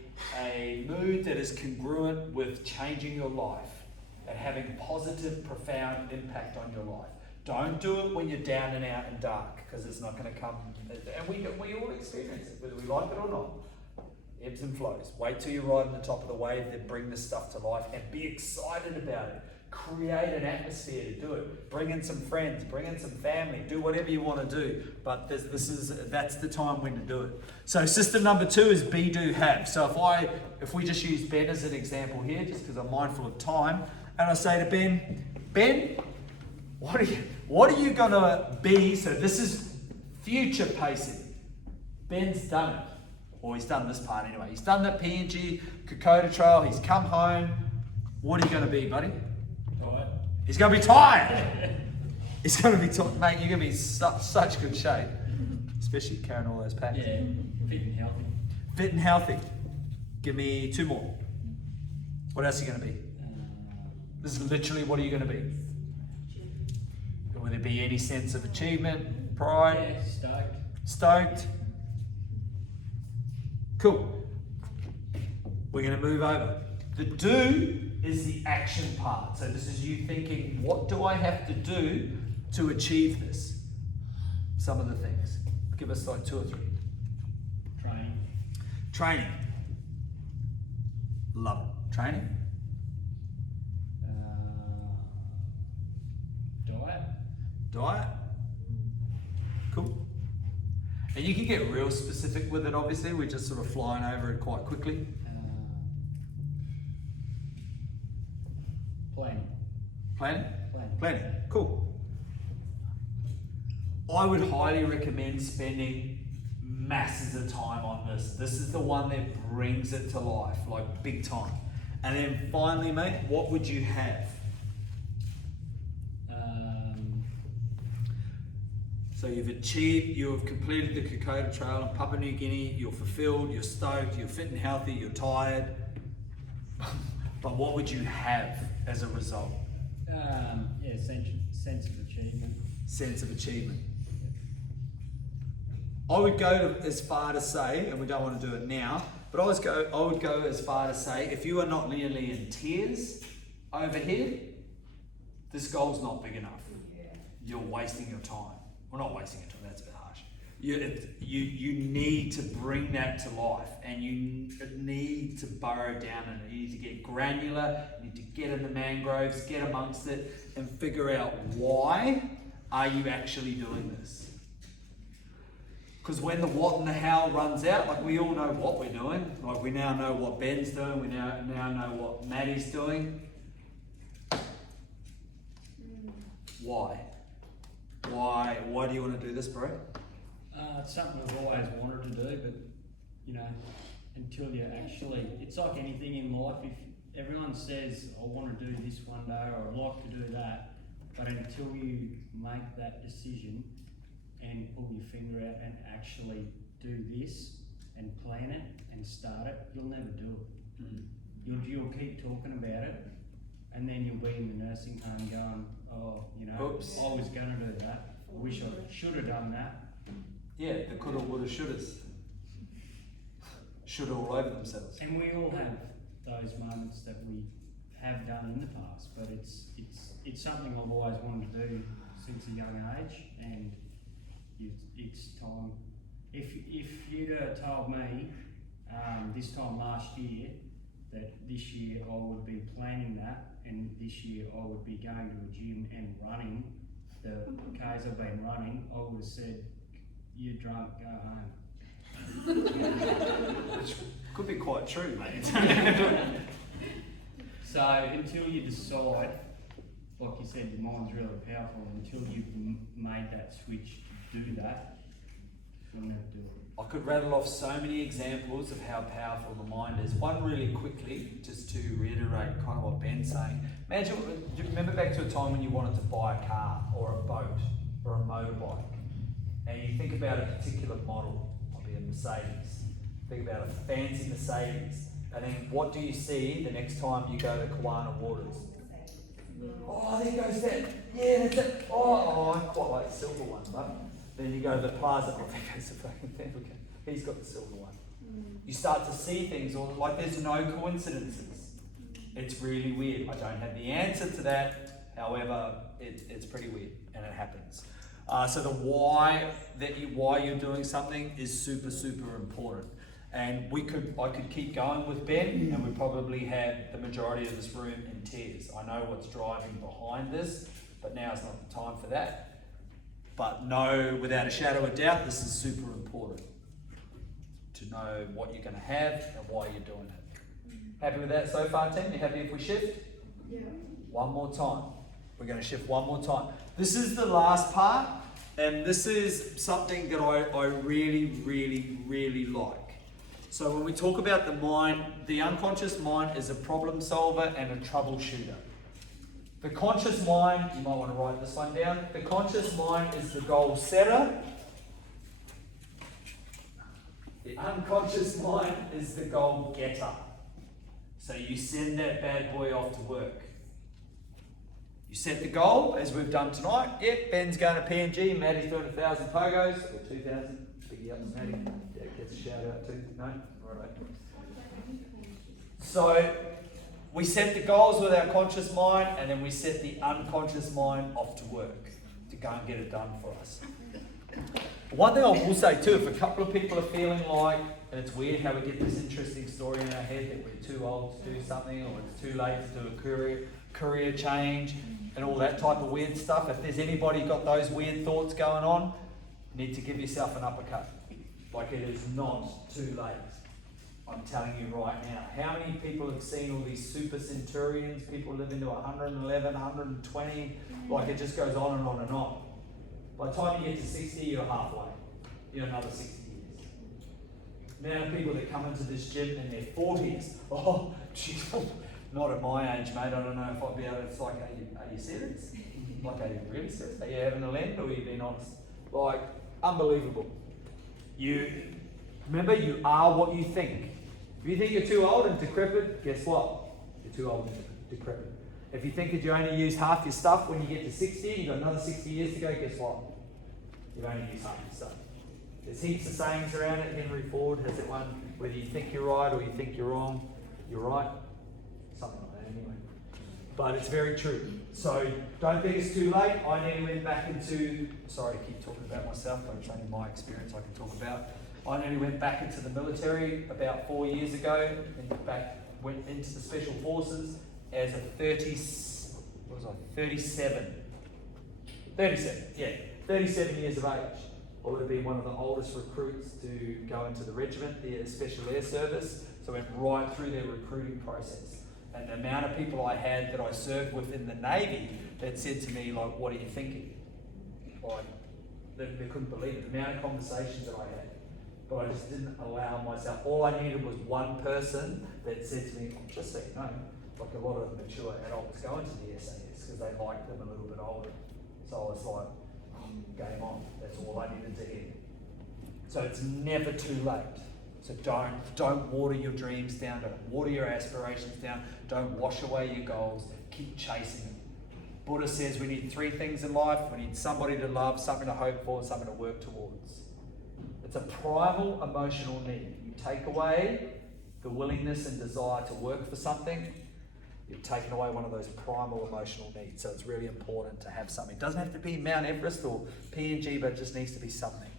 mood that is congruent with changing your life and having positive, profound impact on your life. Don't do it when you're down and out and dark, because it's not going to come. And we all experience it, whether we like it or not. Ebbs and flows. Wait till you're right on the top of the wave, then bring this stuff to life and be excited about it. Create an atmosphere to do it. Bring in some friends, bring in some family, do whatever you want to do. But that's the time when to do it. So system number 2 is be, do, have. So if we just use Ben as an example here, just because I'm mindful of time, and I say to Ben, what are you gonna be? So this is future pacing. Ben's done it. Or he's done this part anyway. He's done the PNG Kokoda Trail. He's come home. What are you going to be, buddy? Tired. He's going to be tired. He's going to be tired. Mate, you're going to be in such good shape. Especially carrying all those packs. Yeah, fit and healthy. Fit and healthy. Give me 2 more. What else are you going to be? This is literally what are you going to be? Will there be any sense of achievement, pride? Yeah, Stoked. Cool. We're going to move over. The do is the action part. So this is you thinking, what do I have to do to achieve this? Some of the things. Give us like 2 or 3. Training. Love it. Training. Diet. Cool. And you can get real specific with it, obviously. We're just sort of flying over it quite quickly. Planning. Cool. I would highly recommend spending masses of time on this. This is the one that brings it to life, like big time. And then finally, mate, what would you have? So you've completed the Kokoda Trail in Papua New Guinea, you're fulfilled, you're stoked, you're fit and healthy, you're tired. But what would you have as a result? Sense of achievement. Sense of achievement. I would go as far to say, and we don't want to do it now, but I would go as far to say, if you are not nearly in tears over here, this goal's not big enough. You're wasting your time. Well, not wasting your time, that's a bit harsh. You need to bring that to life, and you need to burrow down in it. You need to get granular, you need to get in the mangroves, get amongst it, and figure out why are you actually doing this. Because when the what and the how runs out, like we all know what we're doing, like we now know what Ben's doing, we now know what Maddie's doing. Why? Why do you want to do this, bro? It's something I've always wanted to do, but until you actually, it's like anything in life. If everyone says, I want to do this one day, or I'd like to do that, but until you make that decision and pull your finger out and actually do this and plan it and start it, you'll never do it. You'll keep talking about it, and then you'll be in the nursing home going, oh, Oops. I was going to do that. I wish I should have done that. Yeah, the coulda, woulda, shouldas. Shoulda all over themselves. And we all have those moments that we have done in the past, but it's something I've always wanted to do since a young age, and it's time. If you'd have told me this time last year that this year I would be planning that, and this year I would be going to a gym and running the Ks I've been running, I would have said, "You're drunk, go home." Which could be quite true, mate. So until you decide, like you said, your mind's really powerful. Until you've made that switch to do that, you'll never do it. I could rattle off so many examples of how powerful the mind is. One really quickly, just to reiterate kind of what Ben's saying. Imagine, do you remember back to a time when you wanted to buy a car or a boat or a motorbike, and you think about a particular model, probably a Mercedes. Think about a fancy Mercedes, and then what do you see the next time you go to Kiwana Waters? Oh, there goes that. Yeah, that's it. Oh, I quite like the silver one, but then you go to the plaza. Oh, there goes the fucking thing. He's got the silver one. You start to see things, or like there's no coincidences. It's really weird. I don't have the answer to that. However, it's pretty weird, and it happens. So the why you're doing something is super, super important. And I could keep going with Ben, and we probably have the majority of this room in tears. I know what's driving behind this, but now's not the time for that. But know without a shadow of doubt, this is super important to know what you're going to have and why you're doing it. Happy with that so far, Tim? You happy if we shift? Yeah. One more time. We're going to shift one more time. This is the last part, and this is something that I really, really, really like. So when we talk about the mind, the unconscious mind is a problem solver and a troubleshooter. The conscious mind, you might want to write this one down. The conscious mind is the goal setter. The unconscious mind is the goal getter. So you send that bad boy off to work. You set the goal, as we've done tonight. Yep, Ben's going to PNG, Maddie's doing 1,000 pogos, or 2,000. Biggie up to Maddie. Yeah, gets a shout out too. No? Alright. So we set the goals with our conscious mind, and then we set the unconscious mind off to work to go and get it done for us. One thing I will say too, if a couple of people are feeling like, and it's weird how we get this interesting story in our head that we're too old to do something, or it's too late to do a career change, and all that type of weird stuff. If there's anybody got those weird thoughts going on, you need to give yourself an uppercut. Like, it is not too late. I'm telling you right now. How many people have seen all these super centurions, people living to 111, 120, like it just goes on and on and on. By the time you get to 60, you're halfway. You're another 60 years. The amount of people that come into this gym in their 40s, oh, geez, not at my age, mate, I don't know if I'd be able to, it's like, are you serious? Like, are you really serious? Are you having a lend, or are you being honest? Like, unbelievable. Remember, you are what you think. If you think you're too old and decrepit, guess what? You're too old and decrepit. If you think that you only use half your stuff when you get to 60, you've got another 60 years to go, guess what? You've only used half your stuff. There's heaps of sayings around it. Henry Ford has that one, whether you think you're right or you think you're wrong, you're right. Something like that anyway. But it's very true. So don't think it's too late. I nearly went back into, sorry to keep talking about myself, but it's only my experience I can talk about. I nearly went back into the military about 4 years ago, and went into the Special Forces as a 37 years of age. I would have been one of the oldest recruits to go into the regiment, the Special Air Service, so I went right through their recruiting process. And the amount of people I had that I served with in the Navy that said to me, like, what are you thinking? Like, they couldn't believe it, the amount of conversations that I had. But I just didn't allow myself. All I needed was one person that said to me, just so you know, like a lot of mature adults go into the SAS because they like them a little bit older. So I was like, game on. That's all I needed to hear. So it's never too late. So don't water your dreams down, don't water your aspirations down, don't wash away your goals, keep chasing them. Buddha says we need 3 things in life. We need somebody to love, something to hope for, and something to work towards. It's a primal emotional need. You take away the willingness and desire to work for something, you've taken away one of those primal emotional needs. So it's really important to have something. It doesn't have to be Mount Everest or PNG, but it just needs to be something.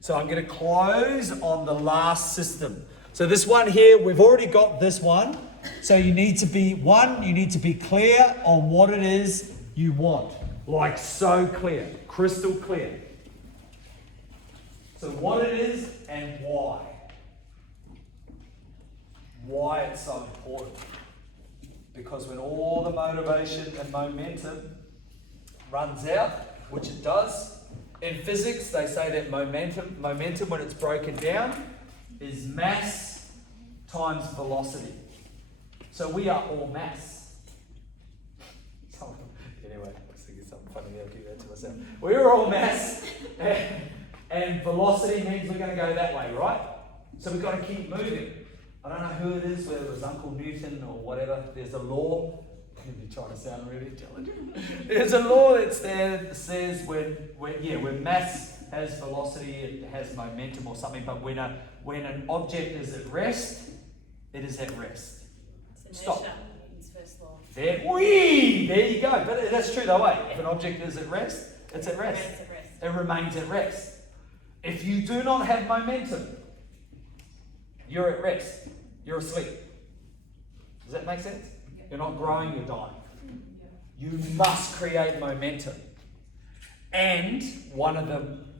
So I'm going to close on the last system. So this one here, we've already got this one. So you need to be clear on what it is you want. Like so clear, crystal clear. So what it is and why. Why it's so important. Because when all the motivation and momentum runs out, which it does, in physics they say that momentum when it's broken down is mass times velocity. So we are all mass. Anyway, I was thinking something funny there, I'll keep that to myself. We're all mass, and velocity means we're going to go that way, right? So we've got to keep moving. I don't know who it is, whether it was Uncle Newton or whatever. There's a law. You're trying to sound really intelligent. There's a law that's there that says when mass has velocity, it has momentum or something. But when an object is at rest, it is at rest. Stop. Newton's first law. There you go. But that's true though, eh? If an object is at rest, it's at rest. It remains at rest. If you do not have momentum, you're at rest. You're asleep. Does that make sense? You're not growing, you're dying. You must create momentum. And one of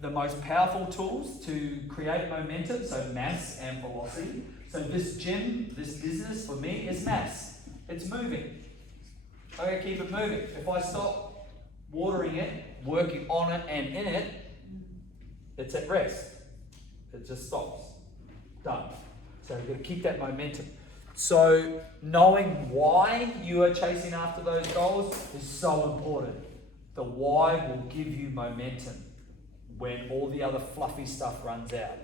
the most powerful tools to create momentum, so mass and velocity. So this gym, this business for me is mass. It's moving. I'm going to keep it moving. If I stop watering it, working on it and in it, it's at rest. It just stops. Done. So you've got to keep that momentum. So knowing why you are chasing after those goals is so important. The why will give you momentum when all the other fluffy stuff runs out.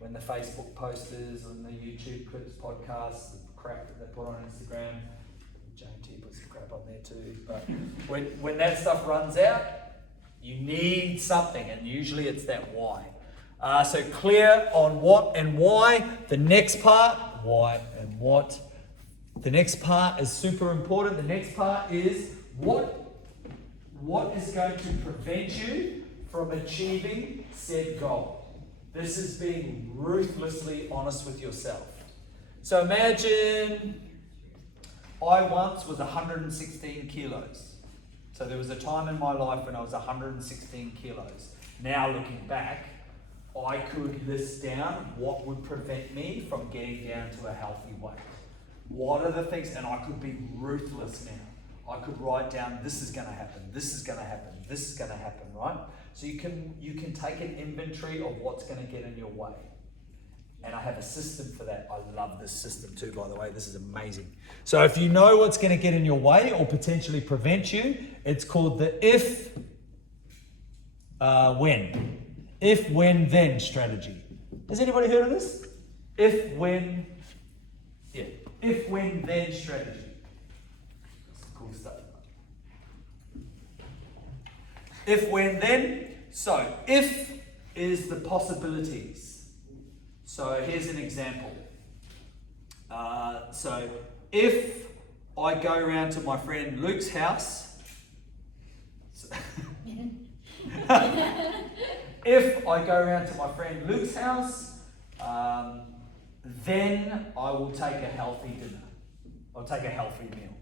When the Facebook posters and the YouTube clips, podcasts, the crap that they put on Instagram, JMT puts some crap on there too. But when that stuff runs out, you need something, and usually it's that why. So clear on what and why. The next part, why and what. The next part is super important. The next part is what is going to prevent you from achieving said goal. This is being ruthlessly honest with yourself. So imagine I once was 116 kilos. So there was a time in my life when I was 116 kilos. Now looking back, I could list down what would prevent me from getting down to a healthy weight. What are the things, and I could be ruthless now. I could write down, this is going to happen, this is going to happen, this is going to happen, right? So you can take an inventory of what's going to get in your way. And I have a system for that. I love this system too, by the way. This is amazing. So if you know what's going to get in your way or potentially prevent you, it's called the when. If, when, then strategy. Has anybody heard of this? If, when, then strategy. That's some cool stuff. If, when, then. So, if is the possibilities. So, here's an example. So, if I go around to my friend Luke's house, if I go around to my friend Luke's house, then I will take a healthy dinner. I'll take a healthy meal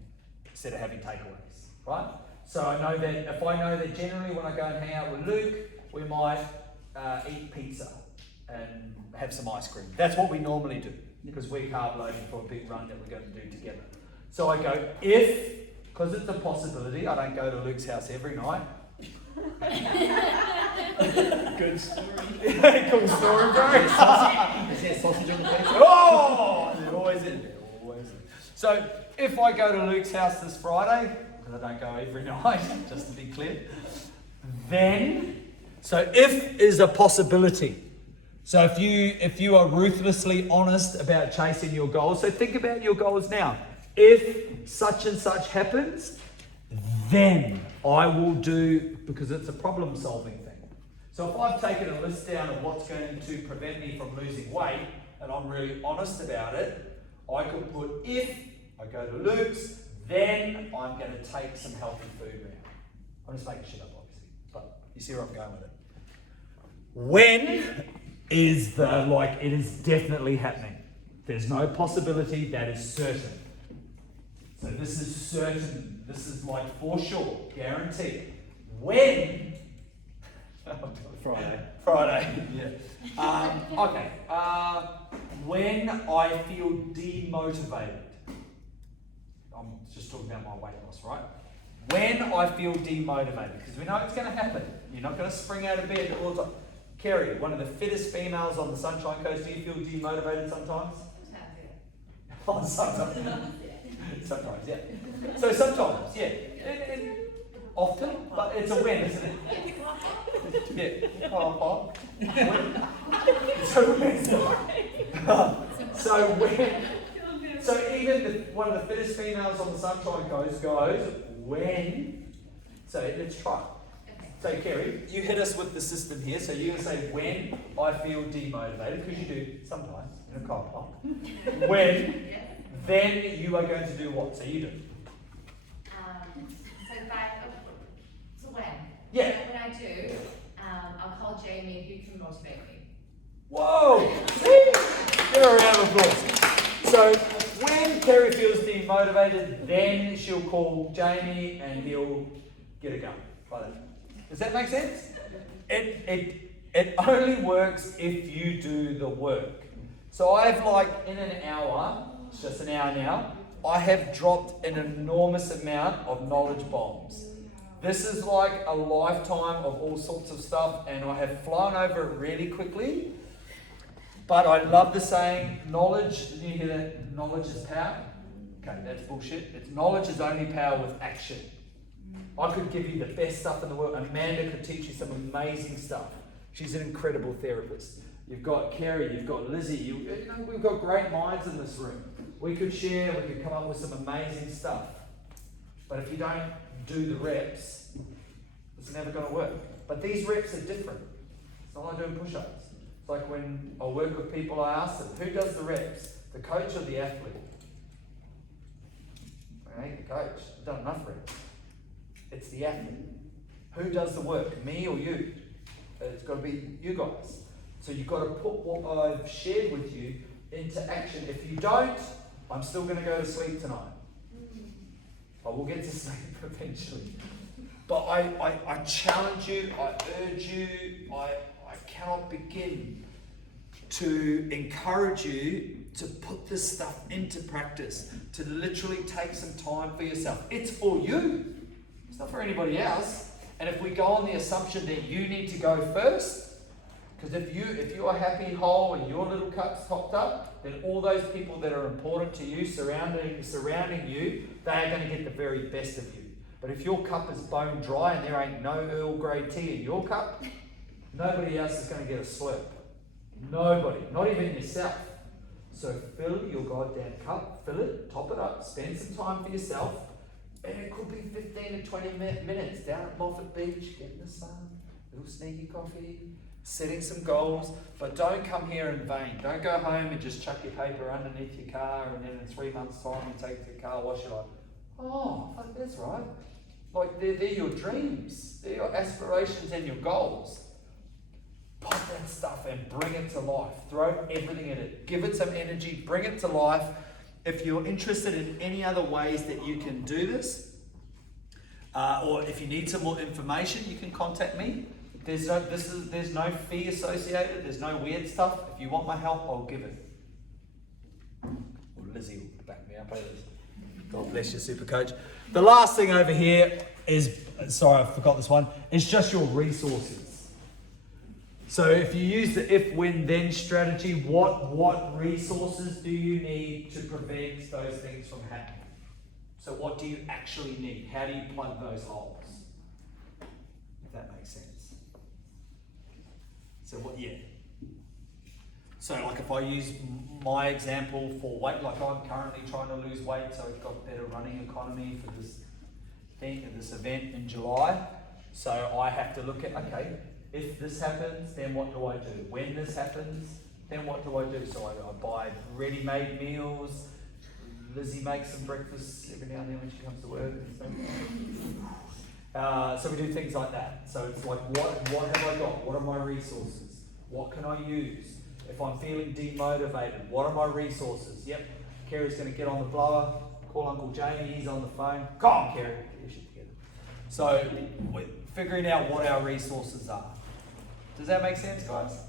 instead of having takeaways, right? So I know that if I know that generally when I go and hang out with Luke, we might eat pizza and have some ice cream. That's what we normally do because we're carb loading for a big run that we're going to do together. So I go, because it's a possibility, I don't go to Luke's house every night. Good story. Cool story, bro. Is there sausage on the pizza? Oh, they're always in there. Always in. So if I go to Luke's house this Friday, because I don't go every night, just to be clear, then, so if is a possibility. So if you are ruthlessly honest about chasing your goals, so think about your goals now. If such and such happens, then I will do, because it's a problem solving thing. So if I've taken a list down of what's going to prevent me from losing weight, and I'm really honest about it, I could put if I go to Luke's, then I'm going to take some healthy food around. I'm just making shit up, obviously, but you see where I'm going with it. When is the, like, it is definitely happening. There's no possibility, that is certain. So this is certain. This is like for sure, guaranteed. When? Friday, yeah. Okay. When I feel demotivated. I'm just talking about my weight loss, right? When I feel demotivated, because we know it's going to happen. You're not going to spring out of bed all the time. Kerry, one of the fittest females on the Sunshine Coast, do you feel demotivated sometimes? Oh, sometimes. Sometimes, yeah. So sometimes, yeah. Often, but it's a win, isn't it? Yeah. Oh. So even one of the fittest females on the Sunshine Coast goes, when, so let's try. So Kerry, you hit us with the system here, so you're going to say when I feel demotivated, because you do sometimes in a car park. When, then you are going to do what? So you do. So when? Yeah. When I do, I'll call Jamie who can motivate me. Whoa! See? Give her a round of applause. So when Kerry feels demotivated, then she'll call Jamie and he'll get it going. Right. Does that make sense? It only works if you do the work. So I've in an hour, it's just an hour now, I have dropped an enormous amount of knowledge bombs. This is like a lifetime of all sorts of stuff, and I have flown over it really quickly. But I love the saying, knowledge, did you hear that? Knowledge is power. Okay, that's bullshit. It's knowledge is only power with action. I could give you the best stuff in the world. Amanda could teach you some amazing stuff. She's an incredible therapist. You've got Kerry, you've got Lizzie. We've got great minds in this room. We could share, we could come up with some amazing stuff. But if you don't do the reps, it's never going to work. But these reps are different. It's not like doing push-ups. It's like when I work with people, I ask them, who does the reps? The coach or the athlete? I ain't the coach. I've done enough reps. It's the athlete. Who does the work? Me or you? It's got to be you guys. So you've got to put what I've shared with you into action. If you don't, I'm still going to go to sleep tonight. I will get to sleep eventually. But I challenge you, I urge you, I cannot begin to encourage you to put this stuff into practice, to literally take some time for yourself. It's for you. It's not for anybody else. And if we go on the assumption that you need to go first, because if you are happy, whole, and your little cup's topped up, then all those people that are important to you, surrounding you, they are going to get the very best of you. But if your cup is bone dry and there ain't no Earl Grey tea in your cup, nobody else is going to get a slurp. Nobody, not even yourself. So fill your goddamn cup, fill it, top it up, spend some time for yourself, and it could be 15 to 20 minutes down at Moffat Beach, getting the sun, a little sneaky coffee, setting some goals, but don't come here in vain. Don't go home and just chuck your paper underneath your car and then in 3 months' time you take it to the car wash, you're like, oh, fuck, that's right. Like, they're your dreams, they're your aspirations and your goals. Pop that stuff and bring it to life. Throw everything in it. Give it some energy, bring it to life. If you're interested in any other ways that you can do this, or if you need some more information, you can contact me. There's no fee associated, there's no weird stuff. If you want my help, I'll give it. Or Lizzie will back me up. God bless you, super coach. The last thing over here is, sorry, I forgot this one, is just your resources. So if you use the if, when, then strategy, what resources do you need to prevent those things from happening? So what do you actually need? How do you plug those holes? If that makes sense. So what, yeah. So like if I use my example for weight, like I'm currently trying to lose weight, so I've got better running economy for this thing, this event in July. So I have to look at, okay, if this happens, then what do I do? When this happens, then what do I do? So I buy ready-made meals. Lizzie makes some breakfast every now and then when she comes to work. So we do things like that. So it's like, what have I got? What are my resources? What can I use? If I'm feeling demotivated, what are my resources? Yep, Kerry's going to get on the blower, call Uncle Jamie, he's on the phone. Come on, Kerry, get your shit together. So we're figuring out what our resources are. Does that make sense, guys?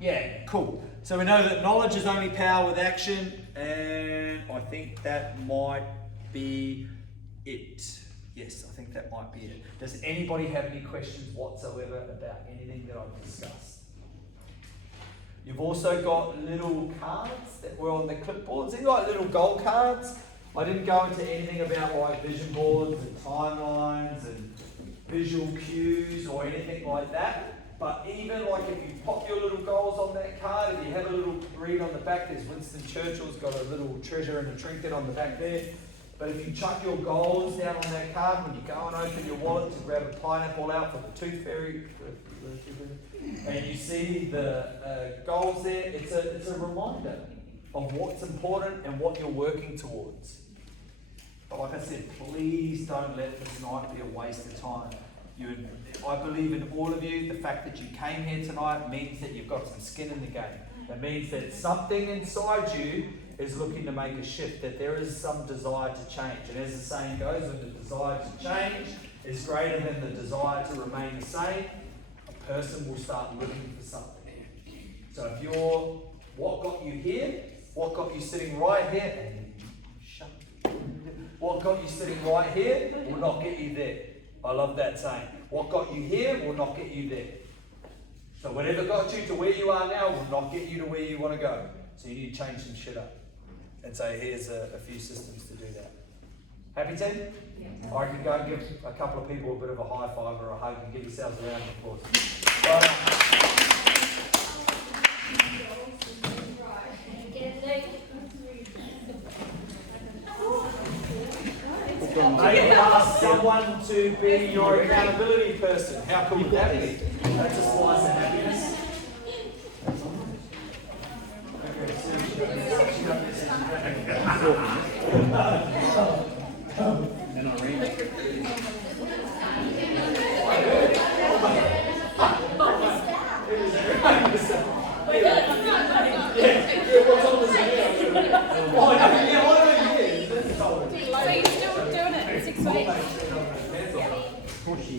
Yeah, cool. So we know that knowledge is only power with action, and I think that might be it. Yes, I think that might be it. Does anybody have any questions whatsoever about anything that I've discussed? You've also got little cards that were on the clipboards. They're like little goal cards. I didn't go into anything about like vision boards and timelines and visual cues or anything like that. But even like if you pop your little goals on that card, if you have a little read on the back, there's Winston Churchill's got a little treasure and a trinket on the back there. But if you chuck your goals down on that card, when you go and open your wallet to grab a pineapple out for the tooth fairy, and you see the goals there, it's a reminder of what's important and what you're working towards. But like I said, please don't let this night be a waste of time. I believe in all of you. The fact that you came here tonight means that you've got some skin in the game. That means that something inside you is looking to make a shift, that there is some desire to change. And as the saying goes, when the desire to change is greater than the desire to remain the same, a person will start looking for something. So if you're, what got you here, what got you sitting right here, what got you sitting right here will not get you there. I love that saying. What got you here will not get you there. So whatever got you to where you are now will not get you to where you want to go. So you need to change some shit up. And so here's a few systems to do that. Happy team? Yeah. Or I can go and give a couple of people a bit of a high five or a hug and give yourselves a round of applause. Maybe ask someone to be your accountability person. How cool would that be? That's a slice of happiness. And I ran. So you're still doing it 6 weeks? Pushy.